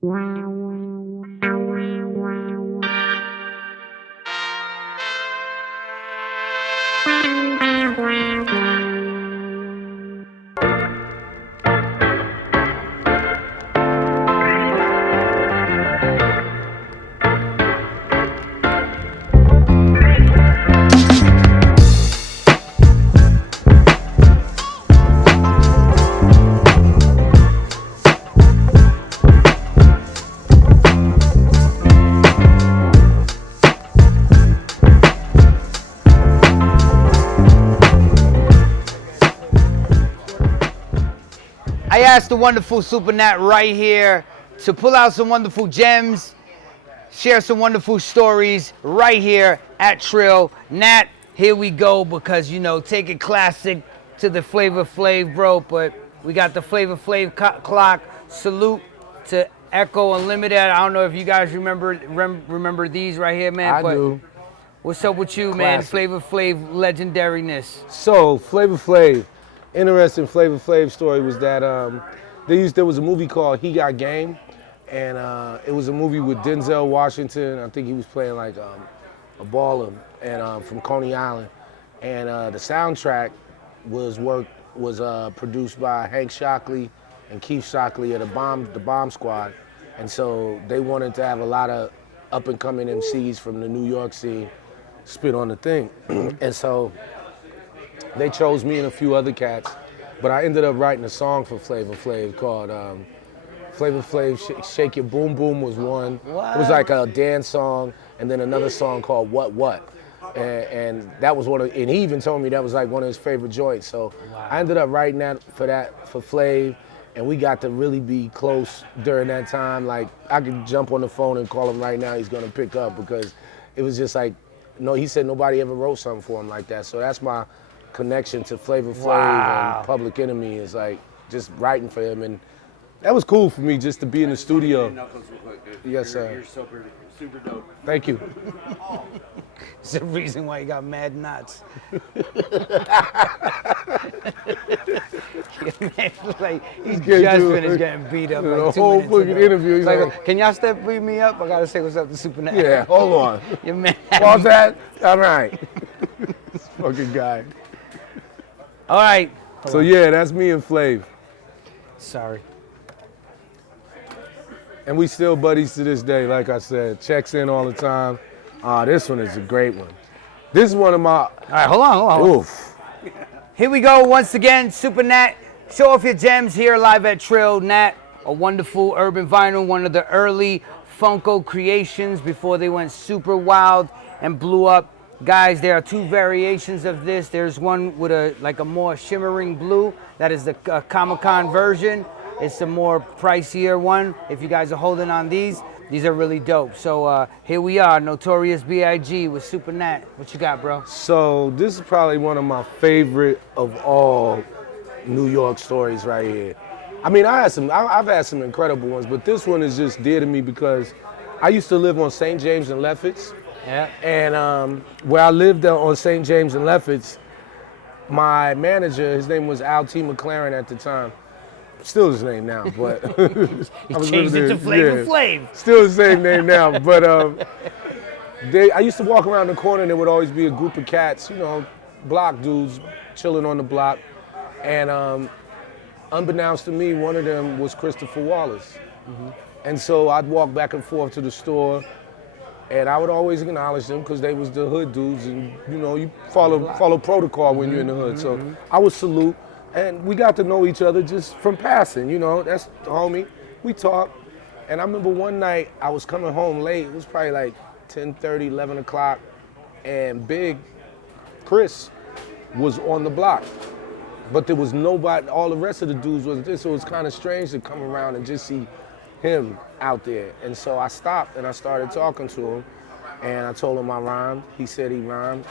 I asked the wonderful Super Nat right here to pull out some wonderful gems, share some wonderful stories right here at Trill. Nat, here we go, because, you know, take it classic to the Flavor Flav, bro, but we got the Flavor Flav clock. Salute to Echo Unlimited. I don't know if you guys remember these right here, man. I do. What's up with you, man? Flavor Flav legendariness. So, Flavor Flav, interesting Flavor Flav story was that there was a movie called He Got Game, and it was a movie with Denzel Washington. I think he was playing like a baller and from Coney Island, and the soundtrack was produced by Hank Shockley and Keith Shockley of the Bomb Squad, and so they wanted to have a lot of up and coming MCs from the New York scene spit on the thing, and so they chose me and a few other cats, but I ended up writing a song for Flavor Flav called Flavor Flav Shake Your Boom Boom was one. What? It was like a dance song, and then another song called What, and that was and he even told me that was like one of his favorite joints. So I ended up writing that for Flav, and we got to really be close during that time. Like I could jump on the phone and call him right now, he's gonna pick up, because it was just like, no, he said nobody ever wrote something for him like that. So that's my connection to Flavor Flav and Public Enemy, is like just writing for him, and that was cool for me just to be in the studio. Yes, sir. You're super dope. Thank you. It's the reason why you got mad knots. Like, he's just finished getting beat up. Like The whole fucking interview. He's like, can y'all step me up? I gotta say what's up to Supernatural. Yeah, hold on. Your man. Pause that. All right. This fucking guy. All right. So yeah, that's me and Flav. Sorry. And we still buddies to this day, like I said. Checks in all the time. This one is a great one. This is one of my... All right, hold on. Oof. Here we go once again, Super Nat. Show off your gems here live at Trill. Nat, a wonderful urban vinyl, one of the early Funko creations before they went super wild and blew up. Guys, there are two variations of this. There's one with a more shimmering blue. That is the Comic-Con version. It's the more pricier one. If you guys are holding on these are really dope. So here we are, Notorious B.I.G. with Super Nat. What you got, bro? So this is probably one of my favorite of all New York stories right here. I mean, I've had some incredible ones, but this one is just dear to me because I used to live on St. James and Lefferts. Yeah. And where I lived on St. James and Lefferts, my manager, his name was Al T. McLaren at the time. Still his name now, but He changed it to Flavor Flav. Still the same name now, but I used to walk around the corner and there would always be a group of cats, you know, block dudes chilling on the block, and unbeknownst to me, one of them was Christopher Wallace. Mm-hmm. And so I'd walk back and forth to the store, and I would always acknowledge them because they was the hood dudes, and you know, you follow protocol when you're in the hood. So I would salute. And we got to know each other just from passing, you know, that's the homie. We talked, and I remember one night I was coming home late. It was probably like 10:30, 11 o'clock, and Big Chris was on the block. But there was nobody, all the rest of the dudes was there, so it was kind of strange to come around and just see him out there. And so I stopped and I started talking to him, and I told him I rhymed. He said he rhymed.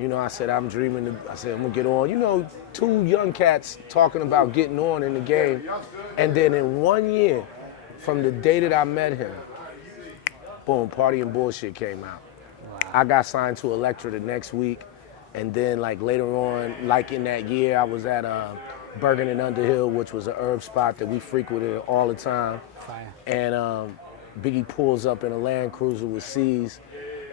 You know, I said, I'm dreaming, I said, I'm gonna get on. You know, two young cats talking about getting on in the game. And then in 1 year, from the day that I met him, boom, Party and Bullshit came out. Wow. I got signed to Elektra the next week. And then like later on, like in that year, I was at Bergen and Underhill, which was a herb spot that we frequented all the time. Fire. And Biggie pulls up in a Land Cruiser with C's,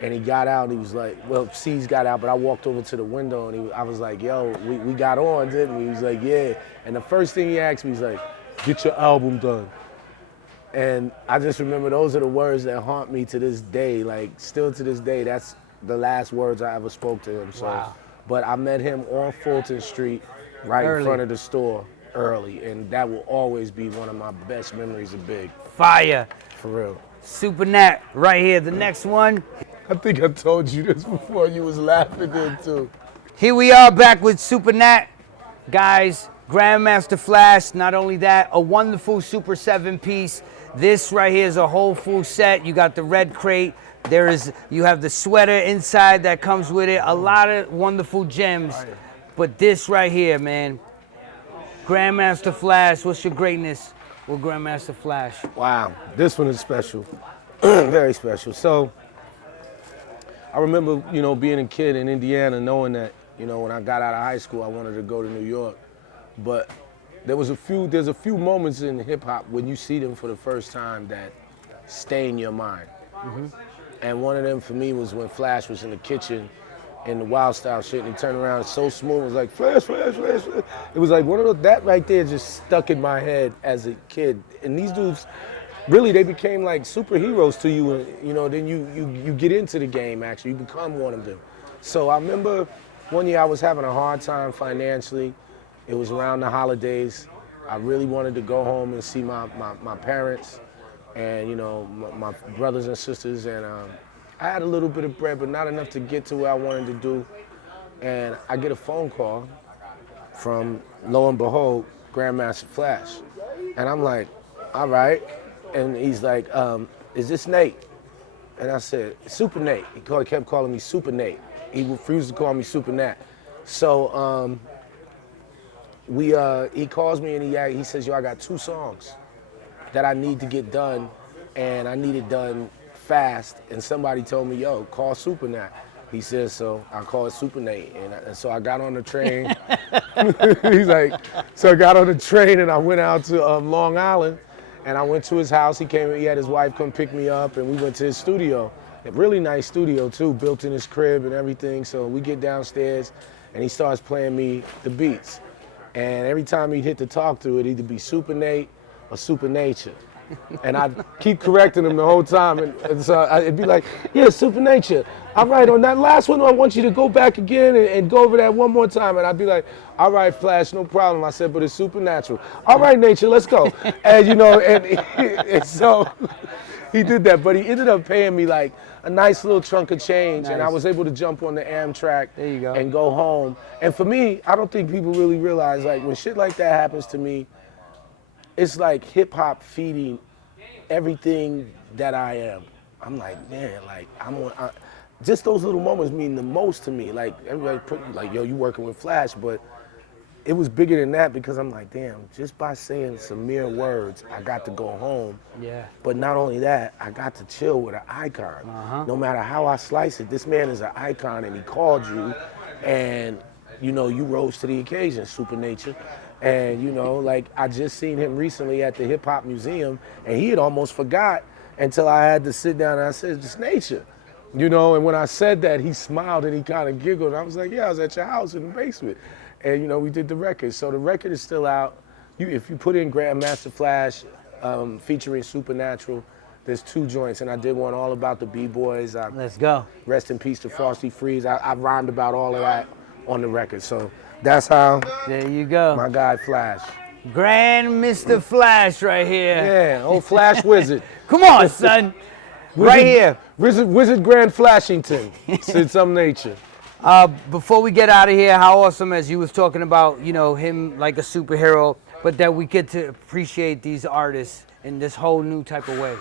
and he got out. And he was like, well, C's got out, but I walked over to the window, and I was like, yo, we got on, didn't we? He was like, yeah. And the first thing he asked me was like, get your album done. And I just remember those are the words that haunt me to this day. Like, still to this day, that's the last words I ever spoke to him. So, wow. But I met him on Fulton Street, right Early. in front of the store, early. And that will always be one of my best memories of Big. Fire. For real. Super Nat, right here. The next one. I think I told you this before. You was laughing then, too. Here we are back with Super Nat. Guys, Grandmaster Flash. Not only that, a wonderful Super 7-piece. This right here is a whole full set. You got the red crate. You have the sweater inside that comes with it. A lot of wonderful gems. But this right here, man. Grandmaster Flash, what's your greatness with Grandmaster Flash? Wow, this one is special. Very special. So, I remember, being a kid in Indiana, knowing that, when I got out of high school, I wanted to go to New York. But there's a few moments in hip hop when you see them for the first time that stay in your mind. Mm-hmm. And one of them for me was when Flash was in the kitchen in the Wild Style shit, and he turned around, it's so smooth, it was like, Flash, Flash, Flash, Flash. It was like one of those, that right there just stuck in my head as a kid. And these dudes, really, they became like superheroes to you, and then you get into the game, actually, you become one of them. So I remember one year I was having a hard time financially. It was around the holidays. I really wanted to go home and see my parents and, my brothers and sisters. And I had a little bit of bread, but not enough to get to where I wanted to do. And I get a phone call from, lo and behold, Grandmaster Flash. And I'm like, all right. And he's like, is this Nate? And I said, Super Nate. He kept calling me Super Nate. He refused to call me Super Nat. So, he calls me and he says, yo, I got 2 songs that I need to get done, and I need it done fast. And somebody told me, yo, call Super Nat. He says, so I called Super Nate. And so I got on the train. He's like, so I got on the train and I went out to Long Island, and I went to his house. He had his wife come pick me up, and we went to his studio. A really nice studio too, built in his crib and everything. So we get downstairs and he starts playing me the beats. And every time he'd hit the talk through, it'd either be Super Nate or Super Nature. And I'd keep correcting him the whole time. And so it'd be like, yeah, Super Nature. All right, on that last one, I want you to go back again and go over that one more time. And I'd be like, all right, Flash, no problem. I said, but it's supernatural. All right, Nature, let's go. And, and so he did that. But he ended up paying me like a nice little chunk of change. Nice. And I was able to jump on the Amtrak and go home. And for me, I don't think people really realize, like, when shit like that happens to me, it's like hip hop feeding everything that I am. I'm like, man, like, just those little moments mean the most to me. Like, everybody like, yo, you working with Flash, but it was bigger than that because I'm like, damn, just by saying some mere words, I got to go home. Yeah. But not only that, I got to chill with an icon. Uh-huh. No matter how I slice it, this man is an icon, and he called you, and, you rose to the occasion, Super Nature. And, like, I just seen him recently at the Hip Hop Museum, and he had almost forgot until I had to sit down and I said, it's Nature. And when I said that, he smiled and he kind of giggled. I was like, yeah, I was at your house in the basement. And, we did the record. So the record is still out. If you put in Grandmaster Flash featuring Supernatural, there's 2 joints. And I did one all about the B-Boys. Let's go. Rest in peace to Frosty Freeze. I rhymed about all of that on the record. So that's how. There you go. My guy Flash. Grand Mr. Flash right here. Yeah, old Flash Wizard. Come on, son. Right here. Wizard Grand Flashington. Said some nature. Before we get out of here, how awesome, as you was talking about, him like a superhero, but that we get to appreciate these artists in this whole new type of way.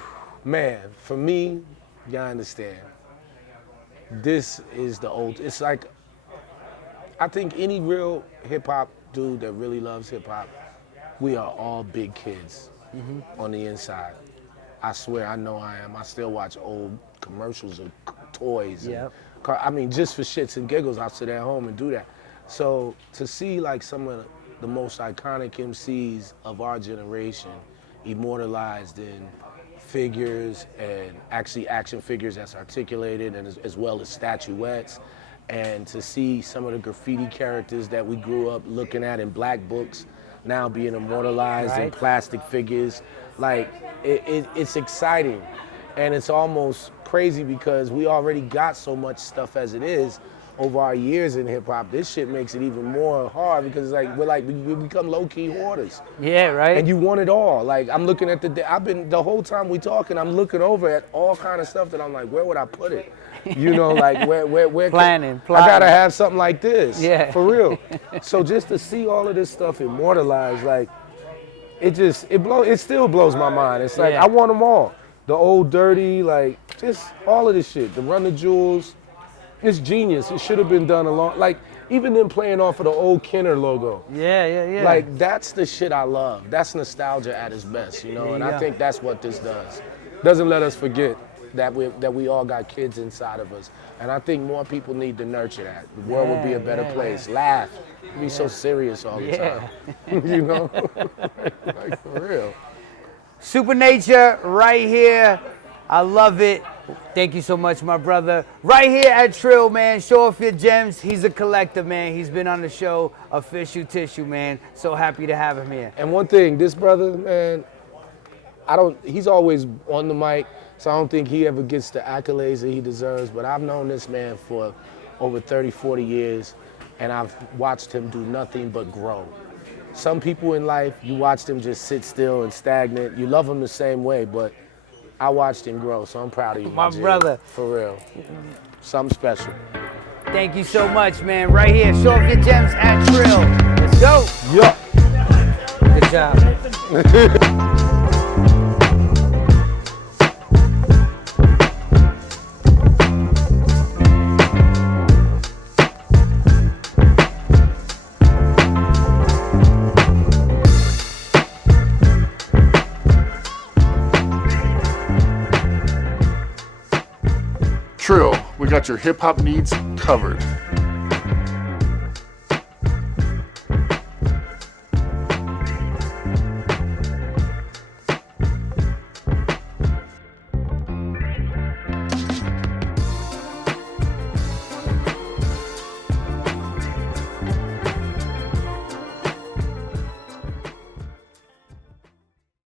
Man, for me, you understand, this is the old, it's like, I think any real hip-hop dude that really loves hip-hop, we are all big kids on the inside. I swear, I know I am. I still watch old commercials of toys. Yep. I mean, just for shits and giggles, I'll sit at home and do that. So to see like some of the most iconic MCs of our generation immortalized in figures and actually action figures that's articulated, and as well as statuettes. And to see some of the graffiti characters that we grew up looking at in black books now being immortalized in plastic figures, like it's exciting. And it's almost crazy because we already got so much stuff as it is over our years in hip hop. This shit makes it even more hard because we become low key hoarders. Yeah, right. And you want it all. Like I'm looking at the whole time we talking, I'm looking over at all kind of stuff that I'm like, where would I put it? You know, like where planning. I gotta have something like this. Yeah. For real. So just to see all of this stuff immortalized, like it still blows my mind. It's like I want them all. The old dirty, like just all of this shit. The Run the Jewels. It's genius. It should have been done like even them playing off of the old Kenner logo. Yeah. Like that's the shit I love. That's nostalgia at its best, you know. And I think that's what this does. Doesn't let us forget that we all got kids inside of us. And I think more people need to nurture that. The world would be a better place. Laugh. Be so serious all the time. You know? like for real. Supernature right here. I love it. Thank you so much, my brother. Right here at Trill, man. Show off your gems. He's a collector, man. He's been on the show, Official Tissue, man. So happy to have him here. And one thing, this brother, man, he's always on the mic, so I don't think he ever gets the accolades that he deserves, but I've known this man for over 30, 40 years, and I've watched him do nothing but grow. Some people in life, you watch them just sit still and stagnant. You love them the same way, but I watched him grow, so I'm proud of you, my brother. For real. Something special. Thank you so much, man. Right here, Show Off Your Gems at Trill. Let's go. Yup. Good job. Trill, we got your hip hop needs covered.